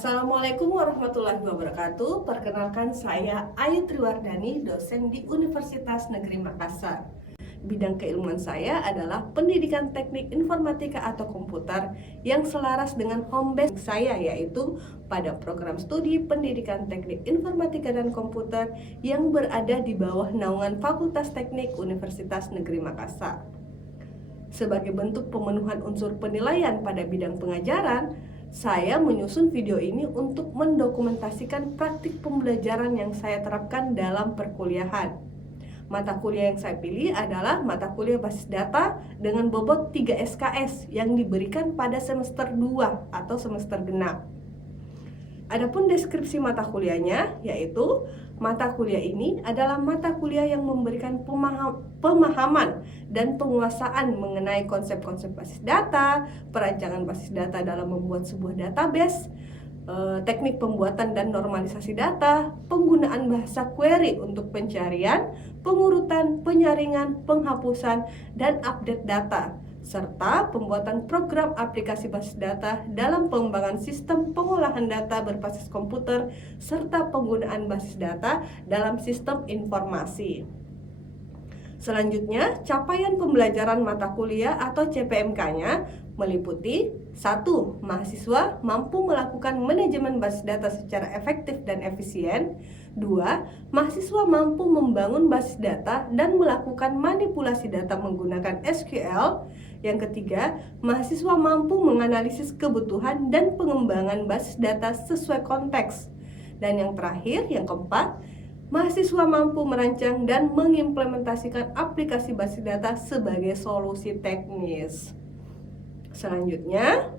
Assalamualaikum warahmatullahi wabarakatuh. Perkenalkan saya Ayu Triwardani, dosen di Universitas Negeri Makassar. Bidang keilmuan saya adalah pendidikan teknik informatika atau komputer yang selaras dengan home base saya, yaitu pada program studi pendidikan teknik informatika dan komputer yang berada di bawah naungan Fakultas Teknik Universitas Negeri Makassar. Sebagai bentuk pemenuhan unsur penilaian pada bidang pengajaran, saya menyusun video ini untuk mendokumentasikan praktik pembelajaran yang saya terapkan dalam perkuliahan. Mata kuliah yang saya pilih adalah mata kuliah basis data dengan bobot 3 SKS yang diberikan pada semester 2 atau semester genap. Adapun deskripsi mata kuliahnya, yaitu mata kuliah ini adalah mata kuliah yang memberikan pemahaman dan penguasaan mengenai konsep-konsep basis data, perancangan basis data dalam membuat sebuah database, teknik pembuatan dan normalisasi data, penggunaan bahasa query untuk pencarian, pengurutan, penyaringan, penghapusan, dan update data, serta pembuatan program aplikasi basis data dalam pengembangan sistem pengolahan data berbasis komputer, serta penggunaan basis data dalam sistem informasi. Selanjutnya, capaian pembelajaran mata kuliah atau CPMK-nya meliputi 1. Mahasiswa mampu melakukan manajemen basis data secara efektif dan efisien. 2. Mahasiswa mampu membangun basis data dan melakukan manipulasi data menggunakan SQL. Yang ketiga, mahasiswa mampu menganalisis kebutuhan dan pengembangan basis data sesuai konteks. Dan yang terakhir, yang keempat, mahasiswa mampu merancang dan mengimplementasikan aplikasi basis data sebagai solusi teknis. Selanjutnya,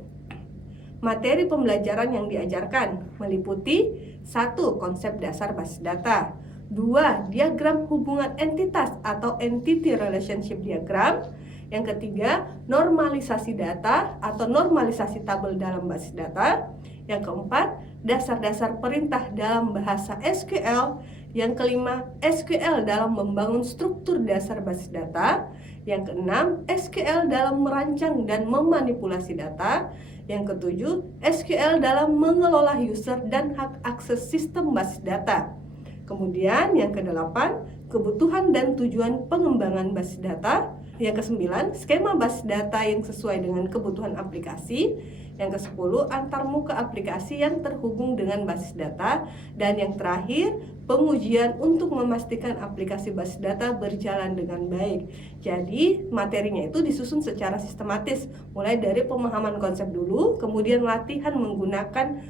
materi pembelajaran yang diajarkan meliputi 1. Konsep dasar basis data, 2. Diagram hubungan entitas atau entity relationship diagram. Yang ketiga, normalisasi data atau normalisasi tabel dalam basis data. Yang keempat, dasar-dasar perintah dalam bahasa SQL. Yang kelima, SQL dalam membangun struktur dasar basis data. Yang keenam, SQL dalam merancang dan memanipulasi data. Yang ketujuh, SQL dalam mengelola user dan hak akses sistem basis data. Kemudian yang kedelapan, kebutuhan dan tujuan pengembangan basis data. Yang kesembilan, skema basis data yang sesuai dengan kebutuhan aplikasi. Yang kesepuluh, antarmuka aplikasi yang terhubung dengan basis data. Dan yang terakhir, pengujian untuk memastikan aplikasi basis data berjalan dengan baik. Jadi materinya itu disusun secara sistematis, mulai dari pemahaman konsep dulu, kemudian latihan menggunakan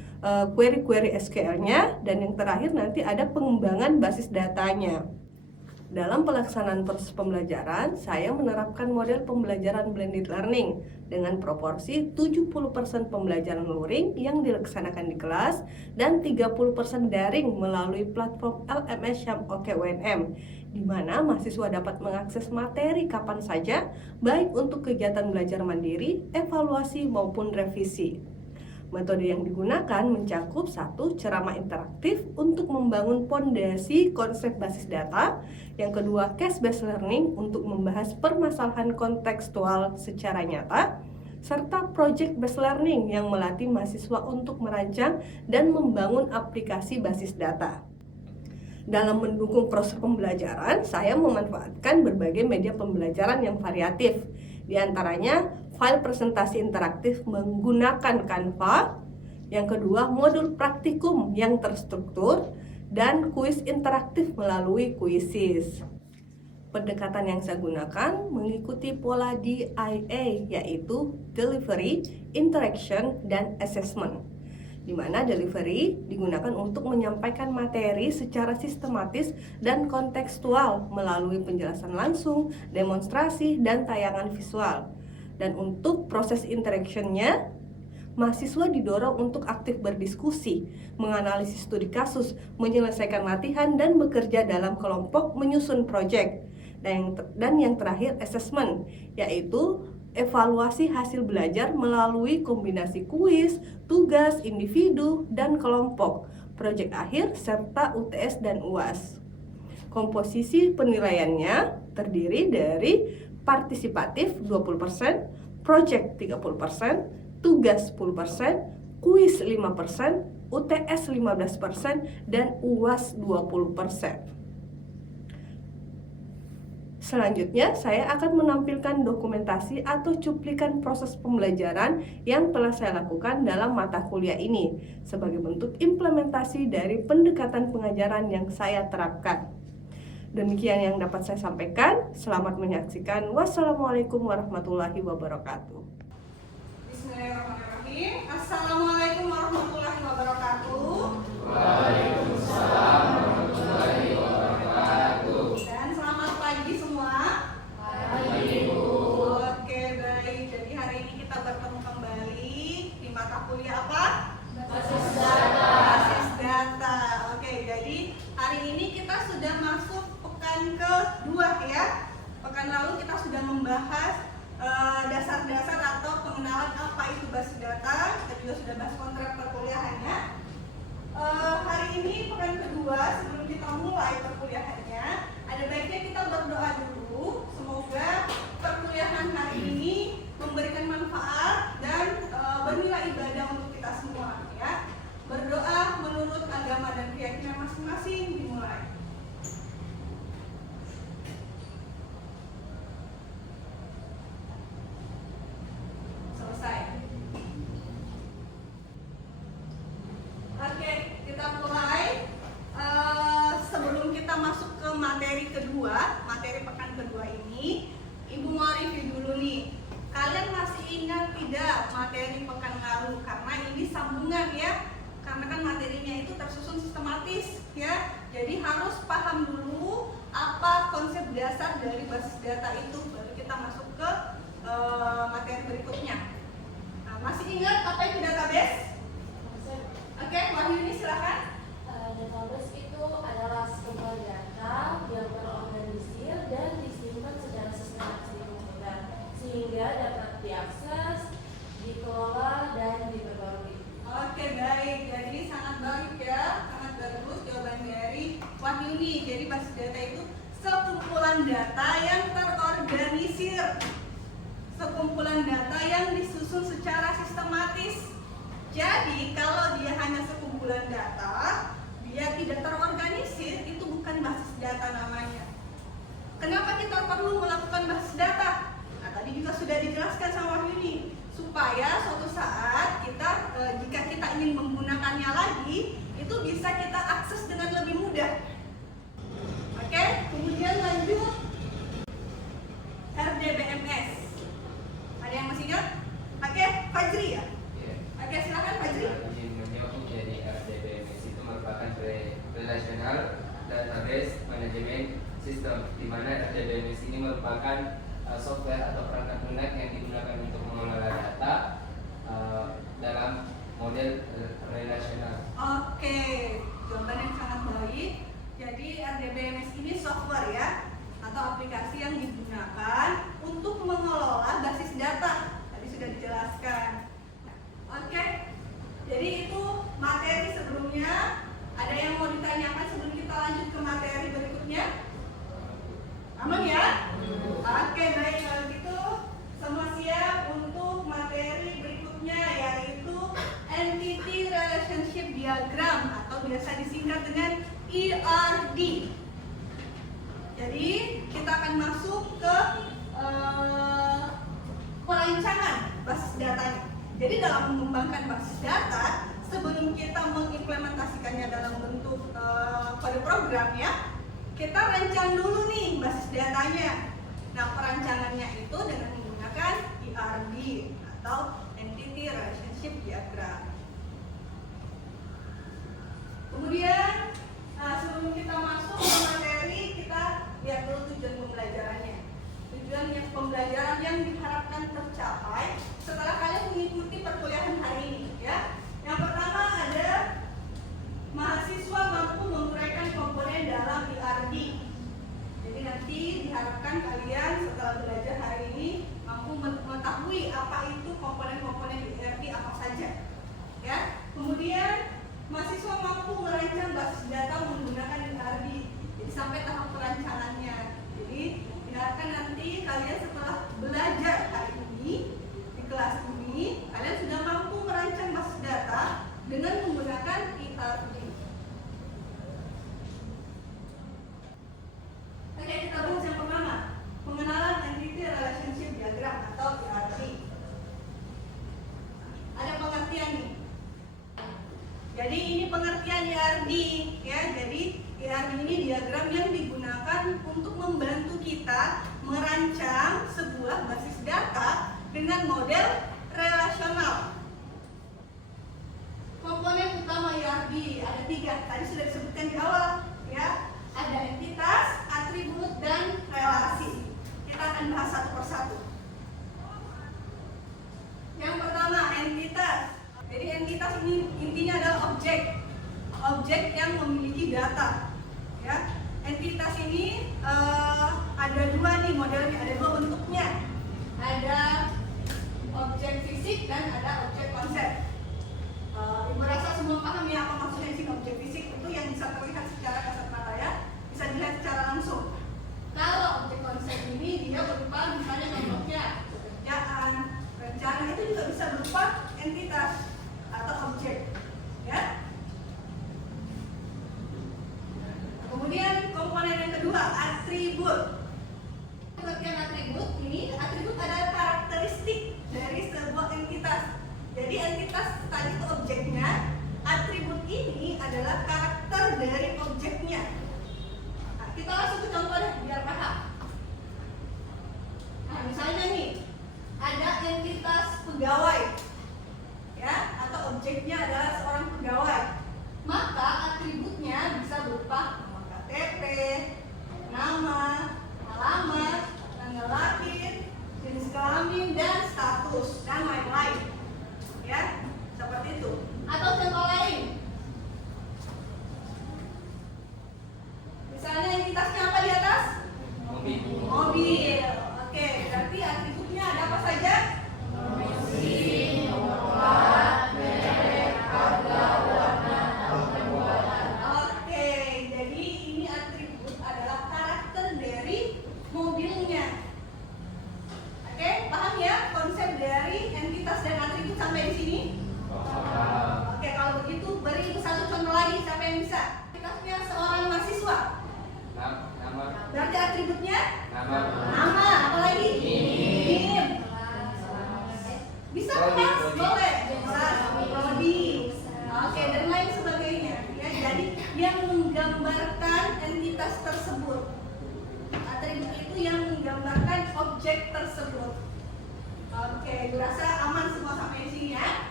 query-query SQL-nya, dan yang terakhir nanti ada pengembangan basis datanya. Dalam pelaksanaan proses pembelajaran, saya menerapkan model pembelajaran blended learning dengan proporsi 70% pembelajaran luring yang dilaksanakan di kelas dan 30% daring melalui platform LMS Syam-Oke UNM, di mana mahasiswa dapat mengakses materi kapan saja, baik untuk kegiatan belajar mandiri, evaluasi maupun revisi. Metode yang digunakan mencakup 1. Ceramah interaktif untuk membangun pondasi konsep basis data. Yang kedua, case-based learning untuk membahas permasalahan kontekstual secara nyata. Serta project-based learning yang melatih mahasiswa untuk merancang dan membangun aplikasi basis data. Dalam mendukung proses pembelajaran, saya memanfaatkan berbagai media pembelajaran yang variatif. Di antaranya, file presentasi interaktif menggunakan Canva. Yang kedua, modul praktikum yang terstruktur, dan kuis interaktif melalui Quizzes. Pendekatan yang saya gunakan mengikuti pola DIA, yaitu Delivery, Interaction, dan Assessment, di mana delivery digunakan untuk menyampaikan materi secara sistematis dan kontekstual melalui penjelasan langsung, demonstrasi, dan tayangan visual. Dan untuk proses interaction-nya, mahasiswa didorong untuk aktif berdiskusi, menganalisis studi kasus, menyelesaikan latihan, dan bekerja dalam kelompok menyusun proyek. Dan yang terakhir, assessment, yaitu evaluasi hasil belajar melalui kombinasi kuis, tugas, individu, dan kelompok, proyek akhir, serta UTS dan UAS. Komposisi penilaiannya terdiri dari partisipatif 20%, project 30%, tugas 10%, kuis 5%, UTS 15%, dan UAS 20%. Selanjutnya, saya akan menampilkan dokumentasi atau cuplikan proses pembelajaran yang telah saya lakukan dalam mata kuliah ini sebagai bentuk implementasi dari pendekatan pengajaran yang saya terapkan. Demikian yang dapat saya sampaikan. Selamat menyaksikan. Wassalamualaikum warahmatullahi wabarakatuh. Bismillahirrahmanirrahim. Assalamualaikum warahmatullahi wabarakatuh. Waalaikumsalam warahmatullahi wabarakatuh. Dan selamat pagi semua. Pagi, Bu. Oke, baik. Jadi hari ini kita bertemu kembali di mata kuliah apa? Basis data. Basis data. Oke, jadi hari ini kita sudah masuk pekan kedua ya. Pekan lalu kita sudah membahas dasar-dasar atau pengenalan apa itu basis data. Kita juga sudah bahas kontrak perkuliahannya. Hari ini pekan kedua, sebelum kita mulai perkuliahannya, ada baiknya kita berdoa dulu. Semoga perkuliahan hari ini memberikan manfaat dan bernilai ibadah untuk kita semua ya. Berdoa menurut agama dan keyakinan masing-masing, dimulai. Selesai. Oke, kita mulai. Sebelum kita masuk ke materi kedua, materi pekan kedua ini, Ibu mau review dulu nih. Kalian masih ingat tidak materi pekan lalu? Karena ini sambungan ya. Karena kan materinya itu tersusun sistematis ya. Jadi harus paham dulu apa konsep dasar dari basis data itu, baru kita masuk ke materi berikutnya. Nah, masih ingat apa itu database? Oke, Wahyuni silakan. Database itu adalah sebuah data yang terorganisir dan disimpan secara sistematis di komputer sehingga dapat diakses, dikelola, dan diperbarui. Oke, baik. Jadi sangat baik ya, sangat bagus jawaban dari Wahyuni. Jadi basis data itu sekumpulan data yang terorganisir, sekumpulan data yang disusun secara sistematis. Jadi kalau dia hanya sekumpulan data, dia tidak terorganisir, itu bukan basis data namanya. Kenapa kita perlu melakukan basis data? Nah, tadi juga sudah dijelaskan sama Wahyuni, supaya suatu saat kita jika kita ingin menggunakannya lagi, itu bisa kita akses dengan lebih mudah. Oke, kemudian lanjut RDBMS. Ada yang masih ingat? Oke, Fajri ya? Oke, silakan Fajri. Jadi RDBMS itu merupakan Relational Database Management System, di mana RDBMS ini merupakan software atau perangkat lunak yang digunakan untuk mengelola data dalam model relasional. Oke, jawaban yang sangat baik. Jadi RDBMS ini software ya, atau aplikasi yang digunakan untuk mengelola basis data. Tadi sudah dijelaskan. Oke, jadi itu materi sebelumnya. Ada yang mau ditanyakan sebelum kita lanjut ke materi berikutnya? Aman ya? Oke, baik. Kalau gitu semua siap untuk materi berikutnya, yaitu Entity Relationship Diagram atau biasa disingkat dengan ERD. Jadi kita akan masuk ke perancangan basis datanya. Jadi dalam mengembangkan basis data, sebelum kita mengimplementasikannya dalam bentuk kode program ya, kita rancang dulu nih basis datanya. Nah, perancangannya itu dengan menggunakan ERD atau Entity Relationship Diagram. Kemudian sebelum kita masuk ke materi, kita lihat dulu tujuan pembelajarannya. Tujuan pembelajaran yang diharapkan tercapai setelah kalian mengikuti perkuliahan hari ini ya. Yang pertama ada mahasiswa mampu menguraikan komponen dalam ERD. Jadi nanti diharapkan kalian setelah belajar hari ini mampu mengetahui apa itu komponen-komponen ERD apa saja. Ya. Kemudian mahasiswa mampu merancang basis data menggunakan ERD. Jadi sampai tahap perancangannya. Jadi diharapkan nanti kalian setelah belajar hari ini YRD ini diagram yang digunakan untuk membantu kita merancang sebuah basis data dengan model relasional. Komponen utama YRD ada 3, tadi sudah disebutkan di awal, ya. Ada entitas, atribut, dan relasi. Kita akan bahas satu persatu. Yang pertama, entitas. Jadi entitas ini intinya adalah objek yang memiliki data, ya. Entitas ini ada 2 nih modelnya, ada 2 bentuknya. Ada objek fisik dan ada objek konsep. Ibu rasa semua paham ya apa maksudnya sih objek fisik, itu yang bisa terlihat secara kasat mata, ya, bisa dilihat secara langsung. Kalau objek konsep ini dia berupa misalnya contohnya pekerjaan, rencana, itu juga bisa berupa entitas atau objek, ya. Kemudian komponen yang kedua, atribut. Pengertian atribut ini, atribut adalah karakteristik dari sebuah entitas. Jadi entitas tadi itu objeknya, atribut ini adalah karakter dari objeknya. Nah, kita langsung ke contoh deh biar paham. Nah, misalnya nih, ada entitas pegawai, ya, atau objeknya adalah seorang pegawai. Maka atributnya bisa berupa nama KTP, nama, alamat, tanggal lahir, jenis kelamin, dan status, dan lain-lain. Ya, seperti itu. Atau contoh lain, misalnya entitasnya apa di atas? Mobil. Oke, berarti atributnya ada apa saja? Oke, jadi ini atribut adalah karakter dari mobilnya. Oke, paham ya konsep dari entitas dan atribut sampai di sini? Oke, kalau begitu beri satu contoh lagi, siapa yang bisa? Entitasnya seorang mahasiswa. Nama. Berarti atributnya? Nama. Nama, apa lagi? NIM. Bisa kelas? Boleh. Kelas, prodi. Oke, dan lain sebagainya. Ya, jadi yang menggambarkan entitas tersebut. Atribut itu yang menggambarkan objek tersebut. Oke, gue rasa aman semua sampai sini ya.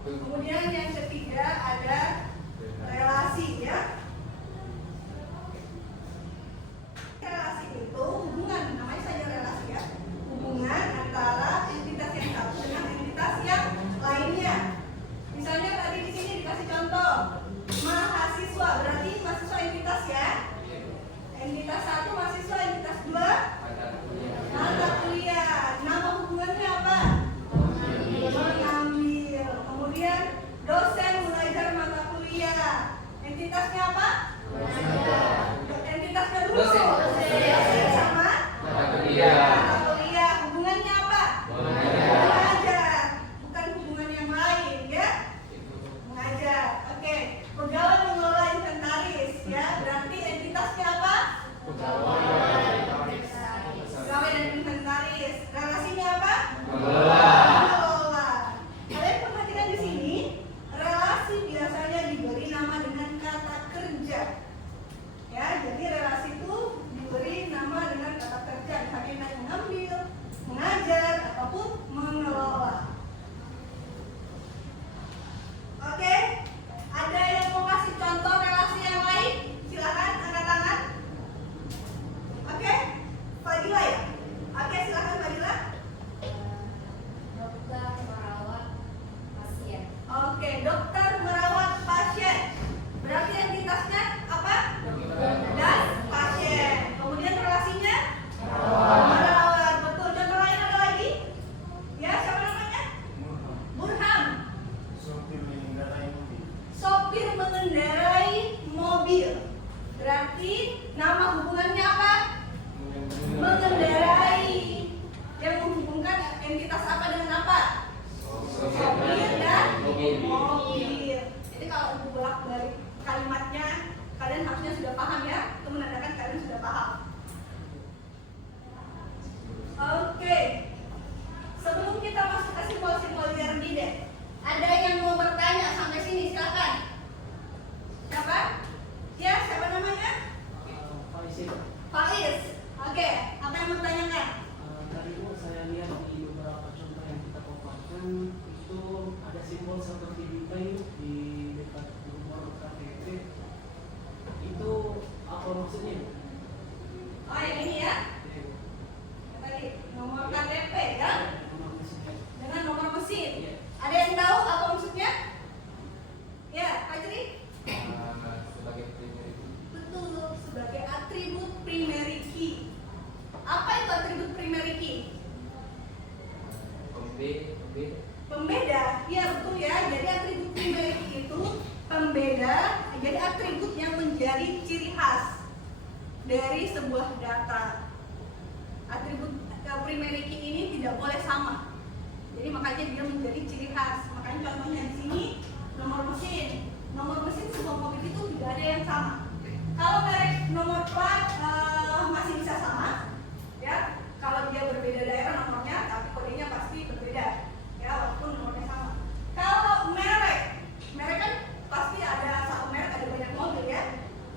Kemudian yang ketiga ada relasi, ya. Relasi itu hubungan, namanya saja relasi, ya. Hubungan antara entitas yang satu dengan entitas yang lainnya. Misalnya tadi di sini dikasih contoh mahasiswa, berarti mahasiswa entitas, ya. Entitas 1 mahasiswa, entitas 2 mata kuliah. Nama hubungannya apa? Mengambil. Kemudian dosen mengajar mata kuliah. Entitasnya apa? Entitasnya dulu. Dosen sama Mata kuliah. mata kuliah. Hubungannya apa? Mengajar. Bukan hubungan yang lain, ya. Mengajar. Oke. Pegawai mengelola inventaris, ya. Berarti entitasnya apa? Pegawai dan inventaris. Relasinya apa? Mengelola. Kalian perhatikan di sini, relasi biasanya diberi nama dengan kata kerja. Ya, jadi relasi itu diberi nama dengan kata kerja, misalnya mengambil, mengajar, ataupun mengelola. Oke, ada yang mau kasih contoh relasi yang lain? Silakan angkat tangan. Oke, Fadila ya? Oke, silakan Fadila. Dokter merawat pasien. Oke, dokter merawat pasien. Berarti entitasnya apa? Dan pasien. Kemudian relasinya? Merawat. Betul. Contoh lain ada lagi? Ya, siapa namanya? Burhan. Sopir mengendarai mobil. Berarti nama hubungannya apa? Mengendarai. Yang menghubungkan entitas apa dengan apa? Sopir dan mobil. Jadi kalau ibu bolak-balik kalimatnya, kalian harusnya sudah paham, ya. Itu menandakan kalian sudah paham. Oke. Sebelum kita masuk ke simbol-simbol YRD deh, Sip. Faiz. Oke, apa yang mau ditanyakan? Tadi Bu, saya lihat di beberapa contoh yang kita paparkan itu ada simbol seperti bingkai di dekat nomor KTP. Itu apa maksudnya? Oh, yang ini ya. Yang tadi nomor KTP ya. Nomor mesinnya. Dengan nomor mesin. Iya. Ada yang tahu apa maksudnya? Ya, Fajri? Sebagai primary key. Betul, sebagai atribut primary key. Apa itu atribut primary key? Pembeda. Iya betul ya. Jadi atribut primary key itu pembeda. Jadi atribut yang menjadi ciri khas dari sebuah data. Atribut primary key ini tidak boleh sama. Jadi makanya dia menjadi ciri khas. Makanya contohnya di sini nomor mesin. Nomor mesin sebuah mobil itu tidak ada yang sama. Kalau merek nomor plat masih bisa sama, ya. Kalau dia berbeda daerah nomornya, tapi kodenya pasti berbeda, ya, walaupun nomornya sama. Kalau merek kan pasti ada satu merek, ada banyak mobil ya.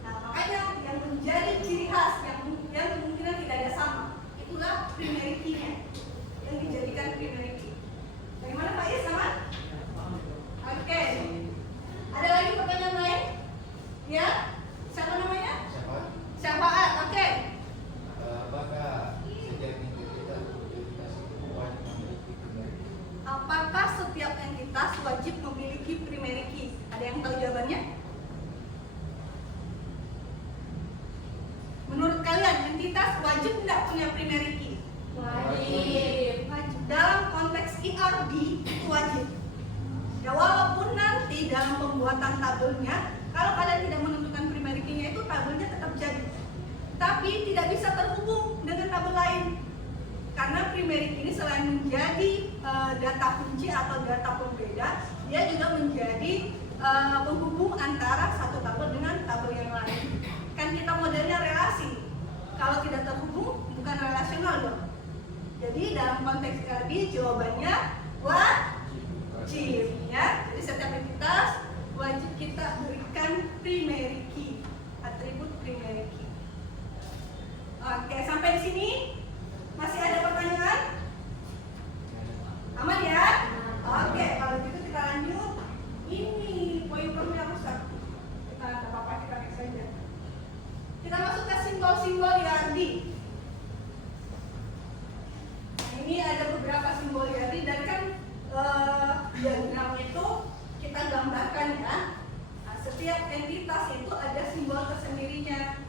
Nah makanya yang menjadi ciri khas yang kemungkinan tidak ada sama, itulah primary key-nya yang dijadikan primary key. Bagaimana Pak Is, sama? Oke. Ada lagi pertanyaan lain? Ya? Siapa namanya? Syafaat, oke. Apakah setiap entitas wajib memiliki primary key? Apakah setiap entitas wajib memiliki primary key? Ada yang tahu jawabannya? Menurut kalian, entitas wajib tidak punya primary key? Wajib. Wajib. Dalam konteks ERD itu wajib. Ya walaupun nanti dalam pembuatan tabelnya, kalau kalian tidak menentukan primary key-nya itu tabelnya tetap jadi. Tapi tidak bisa terhubung dengan tabel lain. Karena primary key ini selain menjadi data kunci atau data pembeda, dia juga menjadi penghubung antara satu tabel dengan tabel yang lain. Kan kita modelnya relasi. Kalau tidak terhubung bukan relasional dong. Jadi dalam konteks tadi jawabannya wajib ya. Jadi setiap entitas wajib kita berikan primary key, atribut primary key. Oke, sampai di sini masih ada pertanyaan? Aman ya? Oke, kalau gitu kita lanjut. Ini pointernya rusak. Kita nggak apa-apa, kita cek saja. Kita masuk ke simbol-simbol YARD. Nah, ini ada beberapa simbol YARD dan kan diagram itu kita gambarkan ya. Nah, setiap entitas itu ada simbol tersendirinya.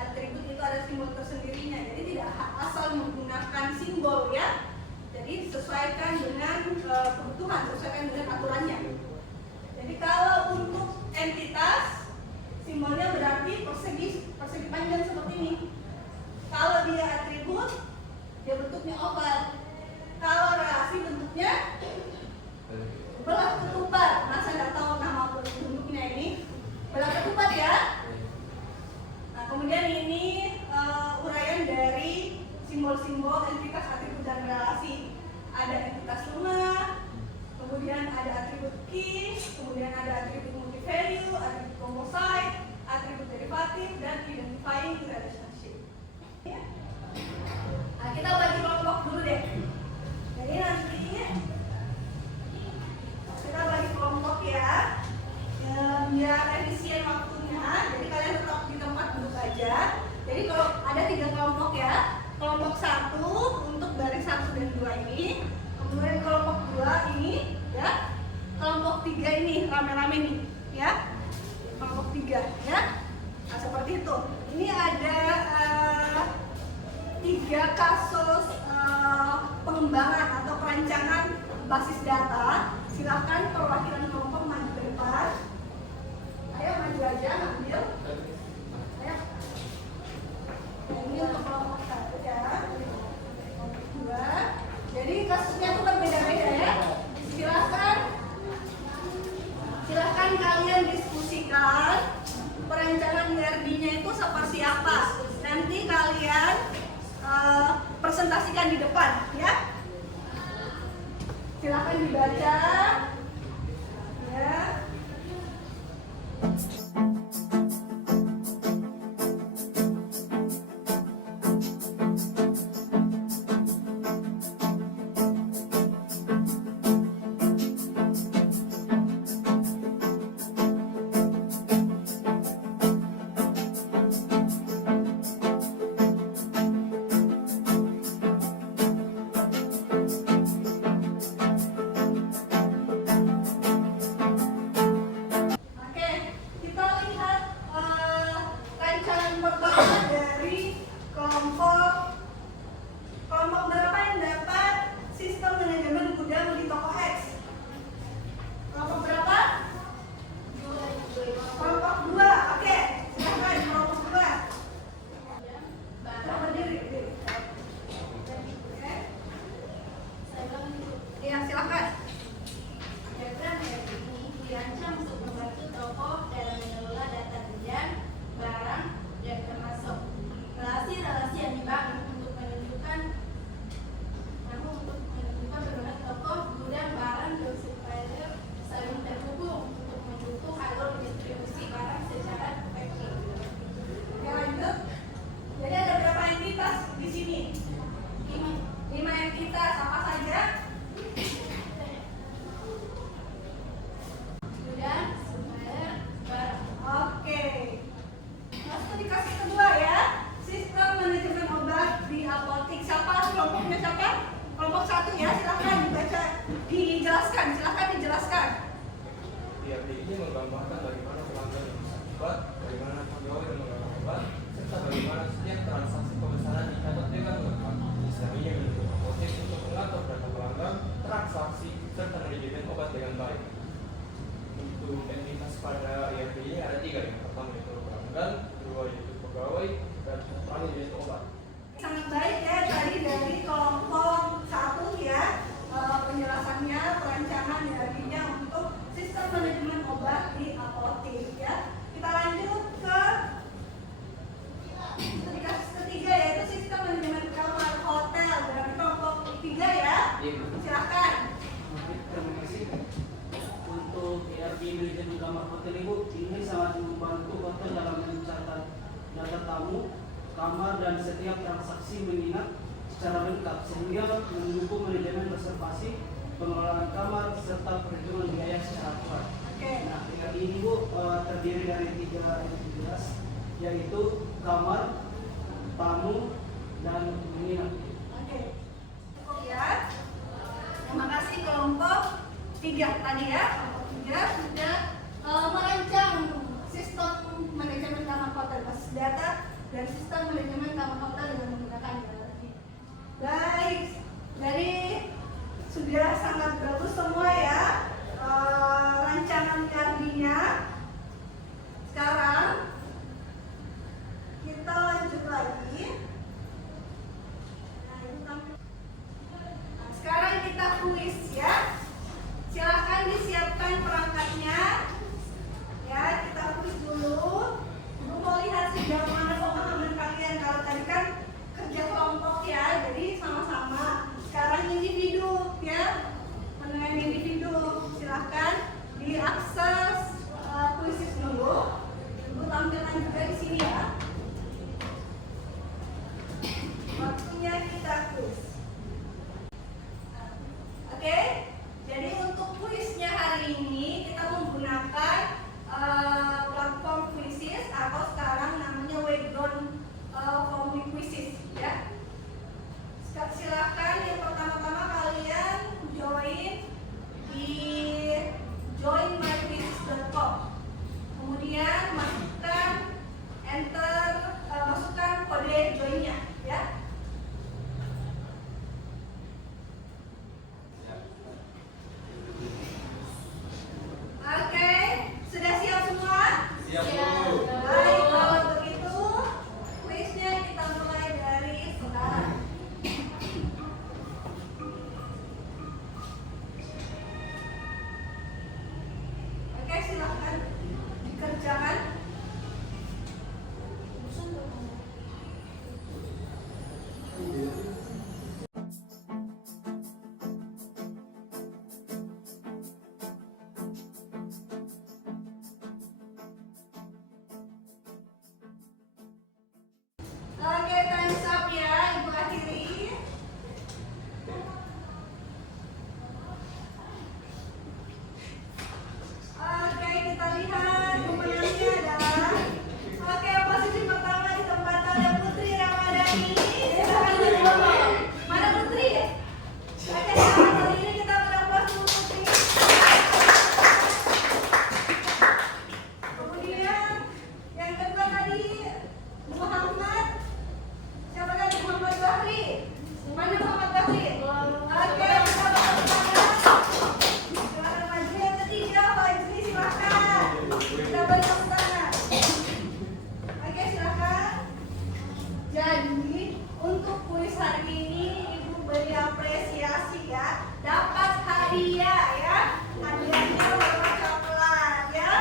Atribut itu ada simbol tersendirinya. Jadi tidak asal menggunakan simbol ya. Jadi sesuaikan dengan kebutuhan, sesuaikan dengan aturannya. Jadi kalau untuk entitas simbolnya berarti persegi panjang seperti ini. Kalau dia atribut, dia bentuknya oval. Kalau relasi bentuknya belah ketupat. Masa nggak tahu nama bentuknya ini? Belah ketupat ya. Nah kemudian ini uraian dari simbol-simbol entitas, atribut dan relasi. Ada entitas lunak, kemudian ada atribut key, kemudian ada atribut multi-value, atribut composite, atribut derivatif, dan identifying relationship. Ya. Nah, kita bagi kelompok dulu deh. Jadi nanti kita bagi kelompok ya, biar efisien waktunya. Jadi kalian tetap di tempat duduk aja. Jadi kalau ada 3 kelompok ya, kelompok 1 untuk baris 1 dan 2 ini, kemudian kelompok 2 ini ya, kelompok 3 ini rame-rame nih ya, kelompok 3 ya. Nah seperti itu. Ini ada 3 kasus pengembangan atau perancangan basis data. Silahkan perwakilan kelompok maju ke depan. Ayo maju aja, ambil. Ayo. Ini untuk kelompok 1 ya, kelompok 2. Jadi kasusnya itu berbeda-beda ya. Silahkan kalian diskusikan perancangan IRD-nya itu seperti apa. Nanti kalian presentasikan di depan ya. Silahkan dibaca ya. pertama dari kelompok berapa yang dapat sistem manajemen gudang di toko X? Kelompok berapa? Kelompok 2. Oke, silakan kelompok 2. Coba berdiri. Oke. Iya, silakan. Diagram ini dirancang untuk membantu toko dalam mengelola data gudang, barang, dan termasuk relasi-relasi yang dibangun untuk menunjukkan bagaimana toko, gudang, barang, dan supplier saling terhubung untuk mendukung alur distribusi barang secara efektif. Oke, lanjut. Jadi ada berapa entitas di sini? 5 entitas. Apa saja? Gudang, supplier, barang. Oke. Langsung dikasih kedua ya. Sistem manajemen obat di apotik. Siapa kelompoknya siapa? Kelompok 1 ya. Silakan dibaca, dijelaskan. Silakan dijelaskan. IRD ini menggambarkan bagaimana pelanggan yang bisa obat, bagaimana pegawai dan menggunakan obat, serta bagaimana setiap transaksi pemesanan dicatat dengan lengkap. Misalnya menunjuk apotek untuk mengatur data pelanggan, transaksi, serta manajemen obat dengan baik. Untuk entitas pada IRD ini ada 3. Yang pertama yaitu pelanggan, kedua yaitu pegawai, dan terakhir yaitu obat. Sangat baik ya tadi dari kelompok 1 ya. Penjelasannya, perancangan IRD-nya untuk sistem manajemen obat di apotek ya. Kita lanjut ke entitas ketiga yaitu sistem manajemen kamar hotel. Dari kelompok 3 ya. Iya. Silakan. Oke, terima kasih. Untuk ERP manajemen kamar hotel Ibu, ini sangat membantu hotel dalam mencatat data tamu, kamar, dan setiap transaksi menginap secara lengkap sehingga mendukung manajemen reservasi, pengelolaan kamar, serta perhitungan biaya secara akurat. Oke. Nah, ERP ini Bu terdiri dari 3 entitas, yaitu kamar, tamu, dan menginap. Oke. Cukup ya. Terima kasih kelompok 3 tadi ya. Kelompok 3 sudah merancang sistem manajemen kamar hotel basis data dan sistem manajemen kamar hotel dengan menggunakan IRD. Baik, dari sudah sangat bagus semua ya rancangan IRD-nya. Sekarang kita lanjut lagi. Nah, sekarang kita kuis ya. Silahkan disiapkan perangkatnya. Ya, kita kuis dulu. Ibu mau lihat sejauh mana pemahaman kalian. Kalau tadi kan kerja kelompok ya, jadi sama-sama. Sekarang individu ya, penilaian individu. Silahkan diakses kuisis dulu. Ibu tampilkan juga di sini ya. Waktunya kita kuis. Oke, jadi untuk kuisnya hari ini kita menggunakan platform Quizzes atau sekarang namanya Wayground Forming Quizzes ya. Silakan yang pertama-tama kalian join di Join My Quizzes Jadi untuk kuis hari ini Ibu beri apresiasi ya, dapat hadiah ya, hadiahnya berupa coklat ya.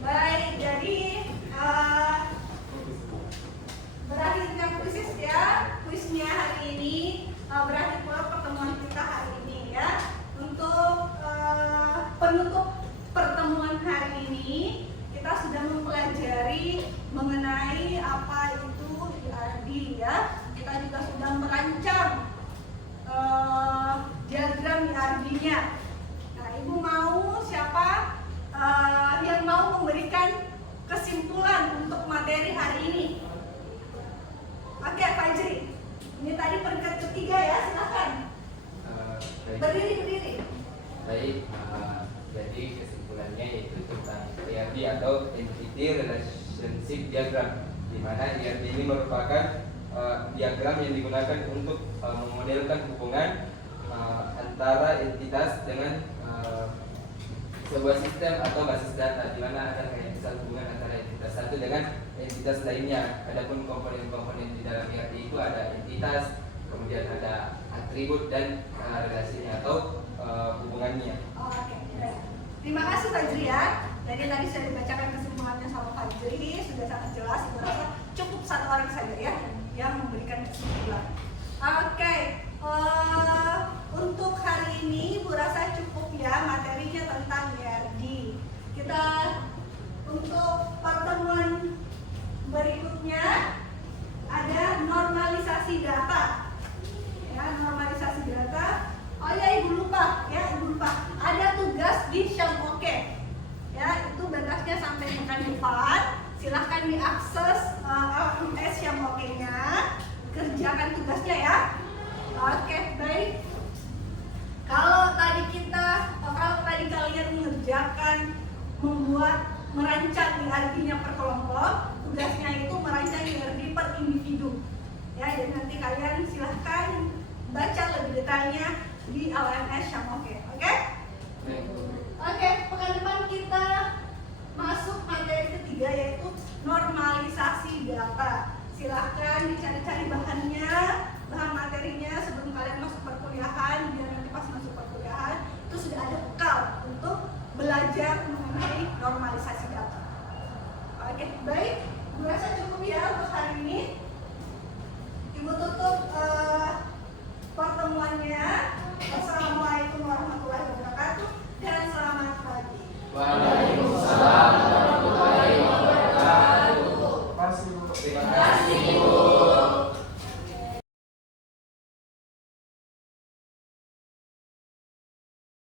Baik, jadi berakhirnya kuis ya, kuisnya hari ini berakhir pula pertemuan kita hari ini ya. Untuk penutup pertemuan hari ini kita sudah mempelajari mengenai apa itu IRD ya. Kita juga sudah merancang diagram IRD-nya. Nah, Ibu mau siapa yang mau memberikan kesimpulan untuk materi hari ini? Oke, Fajri. Ini tadi peringkat ketiga ya, silakan. Berdiri. Baik, jadi kesimpulannya yaitu tentang IRD atau Entity Relationship Diagram, di mana IRD ini merupakan diagram yang digunakan untuk memodelkan hubungan antara entitas dengan sebuah sistem atau basis data, di mana ada kayak misal hubungan antara entitas satu dengan entitas lainnya. Adapun komponen-komponen di dalam IRD itu ada entitas, kemudian ada atribut dan relasinya atau hubungannya. Oke, baik. Terima kasih Fajri ya. Jadi tadi saya dibacakan kesimpulannya sama Fajri, sudah sangat jelas. Ibu rasa cukup satu orang saja ya yang memberikan kesimpulan. Oke, untuk hari ini Ibu rasa cukup ya materinya tentang IRD. Kita untuk pertemuan berikutnya ada normalisasi data. Ya, normalisasi data. Oh ya, Ibu lupa. Ada tugas di Syamoke. Ya, itu batasnya sampai pekan depan. Silahkan diakses LMS Syamoke-nya. Kerjakan tugasnya ya. Oke, baik. Kalau tadi kalian mengerjakan merancang IRD-nya per kelompok, tugasnya itu merancang IRD per individu. Ya, jadi nanti kalian silahkan baca lebih detailnya di LMS Syamoke.